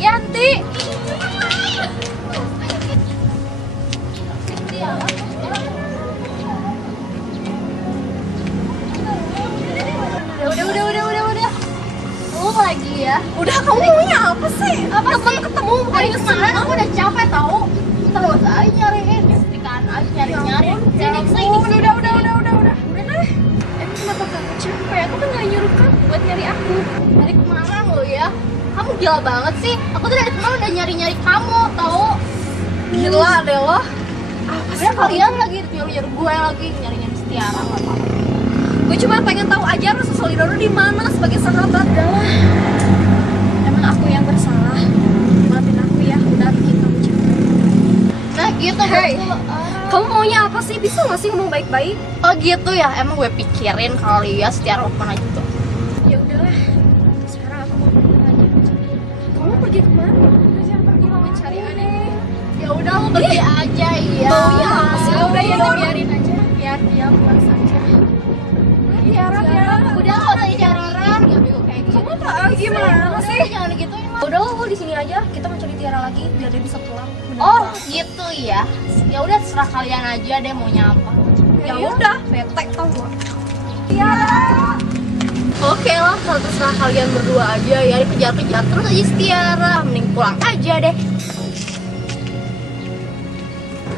Yanti. Udah. Lu lagi ya? Udah, kamu maunya apa sih? Apa sih? Ketemu Dari kemarin aku udah capek tau. Terus aja nyariin, istrikan aja nyari-nyari. Sini. Udah deh. Emang kenapa kamu capek? Aku kan gak nyuruh kamu buat nyari aku. Dari kemarin lo ya. Kamu gila banget sih. Aku tuh dari kemarin udah nyari-nyari kamu tau. Gila deh lo. Apa sih? Kalian lagi nyuruh-nyuruh gue lagi nyari-nyari Setiara nggak apa-apa. Gue cuma pengen tahu aja rasa Solidoro di mana sebagai sahabat. Adalah emang aku yang bersalah. Maafin aku ya, udah bikin kamu capek. Nah gitu. Hey. Bos. Kamu maunya apa sih? Bisa gak sih ngomong baik-baik? Oh gitu ya. Emang gue pikirin kali ya Setiara mau kemana gitu. Ya udahlah. Sekarang aku mau pergi aja. Kamu pergi kemana? Pergi mau mencari aneh. Ya udah lo pergi aja ya. Maunya apa sih? Udah ya, biarin aja. Biar dia pulang saja. Tiara. Udah lo udah Tiara nggak bego kayak gitu. Kamu tak gimana sih? Jangan gituin lo. Udah lo di sini aja. Kita mau cari Tiara lagi biar dia bisa pulang. Bener. Oh gitu ya. Ya udah serah kalian aja deh maunya apa. Ya udah, bete tau gua. Tiara. Oke lah, kalau terserah kalian berdua aja ya, dikejar-kejar terus aja Tiara. Mending pulang aja deh.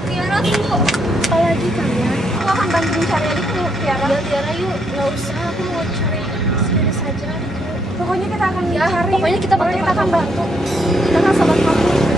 Tiara tunggu. Apalagi kalian? Aku akan bantu mencari adik tuh Tiara. Ya Tiara yuk. Nggak usah, aku mau cari sendiri saja adikku. Pokoknya kita akan cari. Pokoknya kita akan bantu. Kita kan sahabat kamu.